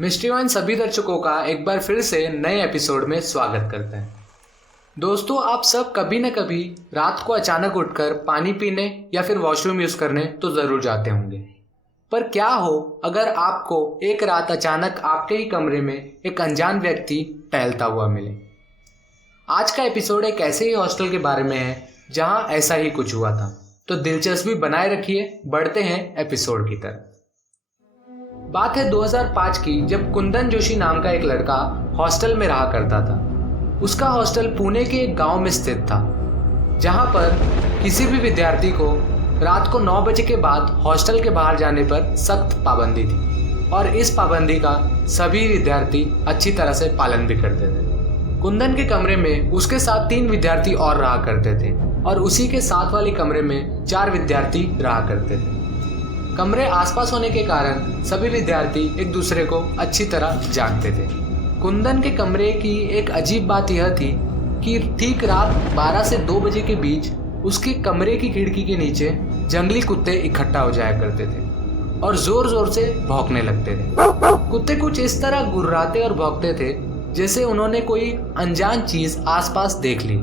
Mystery wine सभी दर्शकों का एक बार फिर से नए एपिसोड में स्वागत करते हैं। दोस्तों, आप सब कभी न कभी रात को अचानक उठकर पानी पीने या फिर वॉशरूम यूज करने तो जरूर जाते होंगे। पर क्या हो अगर आपको एक रात अचानक आपके ही कमरे में एक अनजान व्यक्ति टहलता हुआ मिले। आज का एपिसोड एक ऐसे ही हॉस्टल के बारे में है जहां ऐसा ही कुछ हुआ था। तो दिलचस्पी बनाए रखिए, बढ़ते हैं एपिसोड की तरफ। बात है 2005 की, जब कुंदन जोशी नाम का एक लड़का हॉस्टल में रहा करता था। उसका हॉस्टल पुणे के एक गांव में स्थित था, जहां पर किसी भी विद्यार्थी को रात को 9 बजे के बाद हॉस्टल के बाहर जाने पर सख्त पाबंदी थी और इस पाबंदी का सभी विद्यार्थी अच्छी तरह से पालन भी करते थे। कुंदन के कमरे में उसके साथ 3 विद्यार्थी और रहा करते थे और उसी के साथ वाले कमरे में 4 विद्यार्थी रहा करते थे। कमरे आसपास होने के कारण सभी विद्यार्थी एक दूसरे को अच्छी तरह जानते थे। कुंदन के कमरे की एक अजीब बात यह थी कि ठीक रात 12 से 2 बजे के बीच उसके कमरे की खिड़की के नीचे जंगली कुत्ते इकट्ठा हो जाया करते थे और जोर जोर से भौंकने लगते थे। कुत्ते कुछ इस तरह गुर्राते और भौंकते थे जैसे उन्होंने कोई अनजान चीज आसपास देख ली।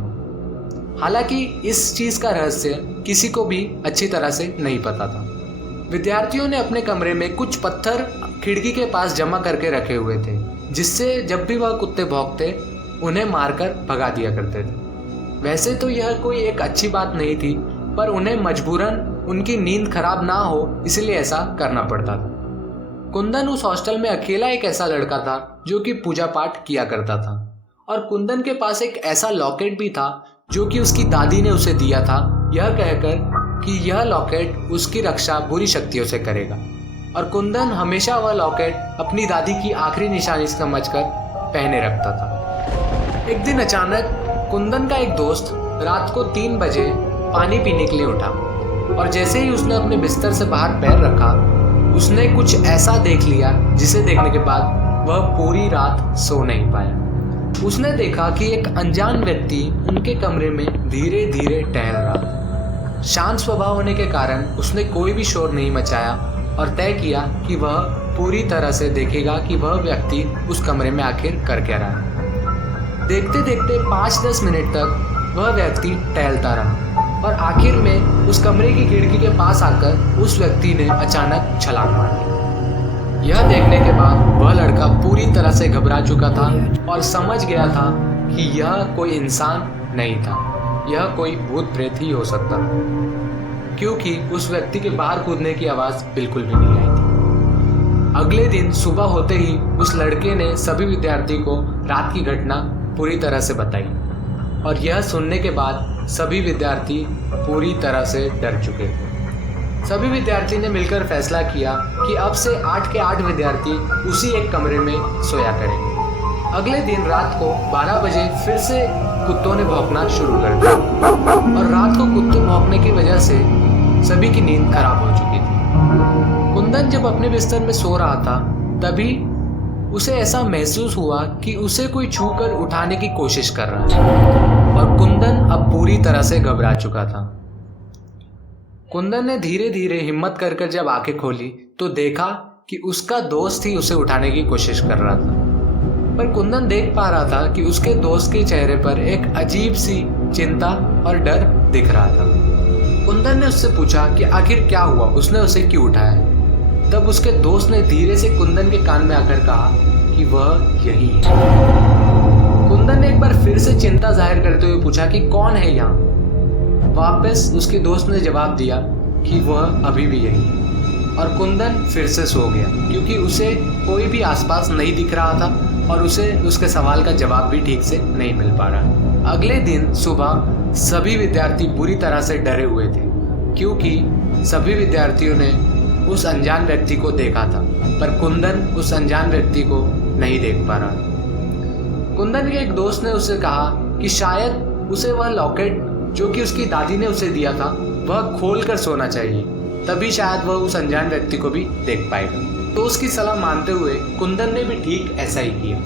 हालांकि इस चीज का रहस्य किसी को भी अच्छी तरह से नहीं पता था। विद्यार्थियों ने अपने कमरे में कुछ पत्थर खिड़की के पास जमा करके रखे हुए थे, जिससे जब भी वह कुत्ते भौंकते उन्हें मारकर भगा दिया करते थे। वैसे तो यह कोई एक अच्छी बात नहीं थी, पर उन्हें मजबूरन उनकी नींद खराब ना हो इसलिए ऐसा करना पड़ता था। कुंदन उस हॉस्टल में अकेला एक ऐसा लड़का था जो कि पूजा पाठ किया करता था और कुंदन के पास एक ऐसा लॉकेट भी था जो कि उसकी दादी ने उसे दिया था, यह कहकर कि यह लॉकेट उसकी रक्षा बुरी शक्तियों से करेगा। और कुंदन हमेशा वह लॉकेट अपनी दादी की आखिरी निशानी समझकर पहने रखता था। एक दिन अचानक कुंदन का एक दोस्त रात को 3 बजे पानी पीने के लिए उठा और जैसे ही उसने अपने बिस्तर से बाहर पैर रखा, उसने कुछ ऐसा देख लिया जिसे देखने के बाद वह पूरी रात सो नहीं पाया। उसने देखा कि एक अनजान व्यक्ति उनके कमरे में धीरे धीरे टहल रहा था। शांत स्वभाव होने के कारण उसने कोई भी शोर नहीं मचाया और तय किया कि वह पूरी तरह से देखेगा कि वह व्यक्ति उस कमरे में आखिर कर क्या रहा है। देखते देखते 5-10 मिनट तक वह व्यक्ति टहलता रहा और आखिर में उस कमरे की खिड़की के पास आकर उस व्यक्ति ने अचानक छलांग मार दी। यह देखने के बाद वह लड़का पूरी तरह से घबरा चुका था और समझ गया था कि यह कोई इंसान नहीं था, यह कोई भूत प्रेत ही हो सकता था, क्योंकि उस व्यक्ति के बाहर कूदने की आवाज बिल्कुल भी नहीं आई थी। अगले दिन सुबह होते ही उस लड़के ने सभी विद्यार्थी को रात की घटना पूरी तरह से बताई और यह सुनने के बाद सभी विद्यार्थी पूरी तरह से डर चुके थे। सभी विद्यार्थी ने मिलकर फैसला किया कि अब से 8 के 8 विद्यार्थी उसी एक कमरे में सोया करेंगे। अगले दिन रात को 12 बजे फिर से कुत्तों ने भौंकना शुरू कर दिया और रात को कुत्ते भौंकने की वजह से सभी की नींद खराब हो चुकी थी। कुंदन जब अपने बिस्तर में सो रहा था, तभी उसे ऐसा महसूस हुआ कि उसे कोई छूकर उठाने की कोशिश कर रहा है और कुंदन अब पूरी तरह से घबरा चुका था। कुंदन ने धीरे धीरे हिम्मत कर जब आंखें खोली तो देखा कि उसका दोस्त ही उसे उठाने की कोशिश कर रहा था। पर कुंदन देख पा रहा था कि उसके दोस्त के चेहरे पर एक अजीब सी चिंता और डर दिख रहा था। कुंदन ने उससे पूछा कि आखिर क्या हुआ, उसने उसे क्यों उठाया है। तब उसके दोस्त ने धीरे से कुंदन के कान में आकर कहा कि वह यही है। कुंदन ने एक बार फिर से चिंता जाहिर करते हुए पूछा कि कौन है यहाँ। वापस उसके दोस्त ने जवाब दिया कि वह अभी भी यही है और कुंदन फिर से सो गया, क्योंकि उसे कोई भी आसपास नहीं दिख रहा था और उसे उसके सवाल का जवाब भी ठीक से नहीं मिल पा रहा। अगले दिन सुबह सभी विद्यार्थी बुरी तरह से डरे हुए थे, क्योंकि सभी विद्यार्थियों ने उस अनजान व्यक्ति को देखा था, पर कुंदन उस अनजान व्यक्ति को नहीं देख पा रहा। कुंदन के एक दोस्त ने उसे कहा कि शायद उसे वह लॉकेट जो कि उसकी दादी ने उसे दिया था वह खोल कर सोना चाहिए, तभी शायद वह उस अनजान व्यक्ति को भी देख पाएगा। तो उसकी सलाह मानते हुए कुंदन ने भी ठीक ऐसा ही किया।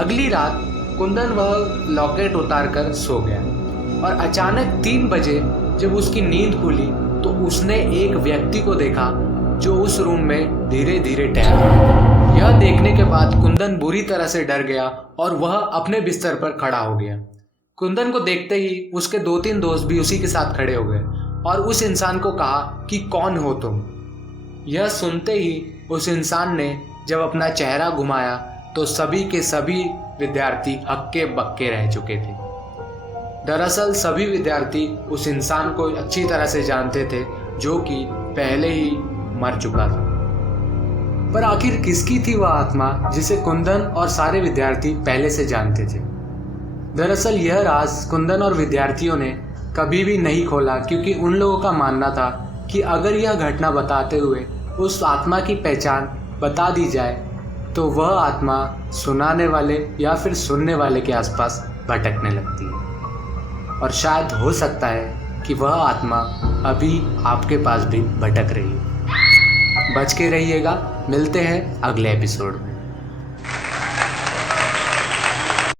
अगली रात कुंदन वह लॉकेट उतार कर सो गया और अचानक 3 बजे जब उसकी नींद खुली तो उसने एक व्यक्ति को देखा जो उस रूम में धीरे धीरे टहल रहा। यह देखने के बाद कुंदन बुरी तरह से डर गया और वह अपने बिस्तर पर खड़ा हो गया। कुंदन को देखते ही उसके 2-3 दोस्त भी उसी के साथ खड़े हो गए और उस इंसान को कहा कि कौन हो तुम। यह सुनते ही उस इंसान ने जब अपना चेहरा घुमाया तो सभी के सभी विद्यार्थी हक्के बक्के रह चुके थे। दरअसल सभी विद्यार्थी उस इंसान को अच्छी तरह से जानते थे जो कि पहले ही मर चुका था। पर आखिर किसकी थी वह आत्मा जिसे कुंदन और सारे विद्यार्थी पहले से जानते थे? दरअसल यह राज कुंदन और विद्यार्थियों ने कभी भी नहीं खोला, क्योंकि उन लोगों का मानना था कि अगर यह घटना बताते हुए उस आत्मा की पहचान बता दी जाए तो वह आत्मा सुनाने वाले या फिर सुनने वाले के आसपास भटकने लगती है और शायद हो सकता है कि वह आत्मा अभी आपके पास भी भटक रही है। बच के रहिएगा, मिलते हैं अगले एपिसोड में।